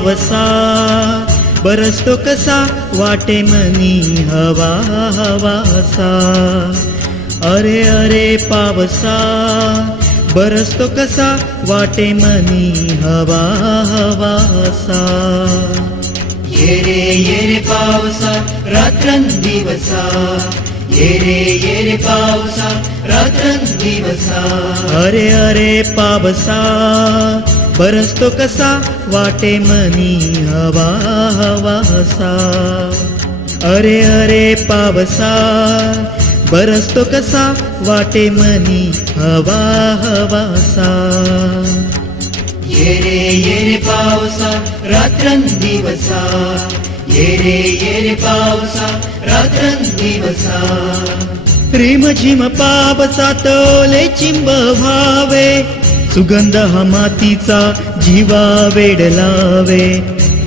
पावसा बरसतो कसा वाटे मनी हवा हवासा। अरे अरे पावसा बरसतो कसा वाटे मनी हवा हवासा। ये रे पावसा रात्रंदिवसा, ये रे पावसा रात्रंदिवसा। अरे अरे पावसा बरसतो कसा वाटे मनी हवा हवासा। अरे अरे पावसा बरसतो कसा वाटे मनी हवा हवासा। ये रे पावसा रात्रंदिवसा, ये रे पावसा रात्रंदिवसा। रिमझिम पावसा तोले चिंब व्हावे, सुगंध हा मातीचा जीवा वेड लावे।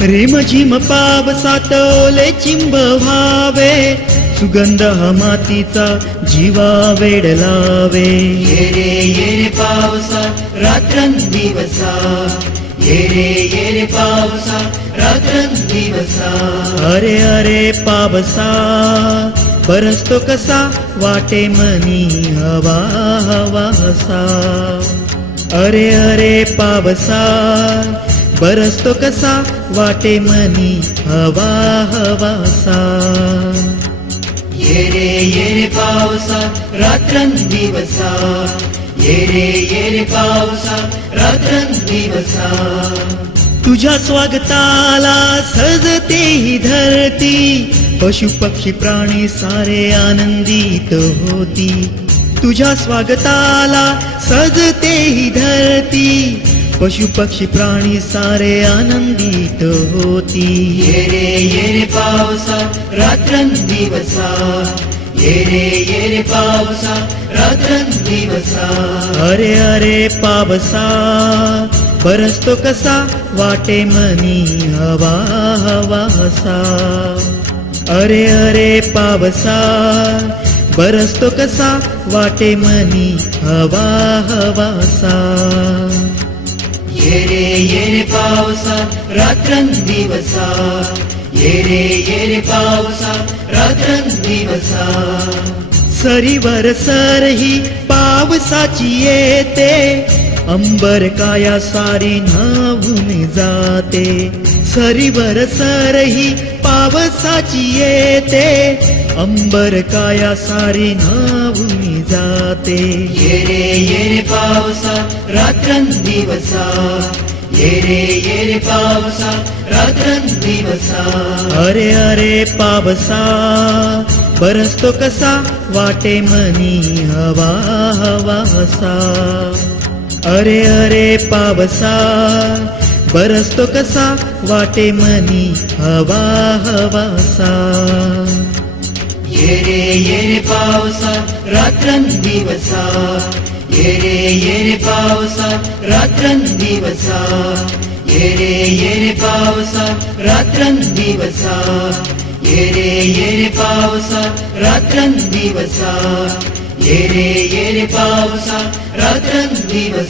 रिमझिम पावसा तोले चिंब व्हावे, सुगंध हा मातीचा जीवा वेड लावे। ये रे पावसा रात्रंदिवसा, ये रे पावसा रात्रंदिवसा। अरे अरे पावसा बरसतो कसा वाटे मनी हवा हवासा। अरे अरे पावसा बरसतो कसा वाटे मनी हवा हवासा। ये रे पावसा रात्रंदिवसा, ये रे पावसा रात्रंदिवसा। तुझ्या स्वागताला सजते ही धरती, पशु पक्षी प्राणी सारे आनंदित होती। तुझ्या स्वागताला सजते ही धरती, पशु पक्षी प्राणी सारे आनंदित होती। ये रे पावसा रात्रंदिवसा, ये रे पावसा रात्रंदिवसा। अरे अरे पावसा बरसतो कसा वाटे मनी हवा हवासा। अरे अरे पावसा बरसतो कसा वाटे मनी हवा हवासा। ये रे पावसा रात्रंदिवसा, ये रे पावसा रात्रंदिवसा। सरीवर सरही पावसाची येते, अंबर काया सारी न्हावून जाते। सरीवर सरही पावसाची येते, अंबर काया सारी न्हावून जाते। ये रे पावसा रात्रंदिवसा, ये रे पावसा रात्रंदिवसा। अरे अरे पावसा बरसतो कसा वाटे मनी हवा हवासा। अरे अरे पावसा बरसतो कसा वाटे मनी हवा हवासा। ये रे पावसा रात्रंदिवसा, ये रे पावसा रात्रंदिवसा। ये रे पावसा रात्रंदिवसा, ये रे पावसा रात्रंदिवसा। ये रे पावसा रात्रंदिवसा।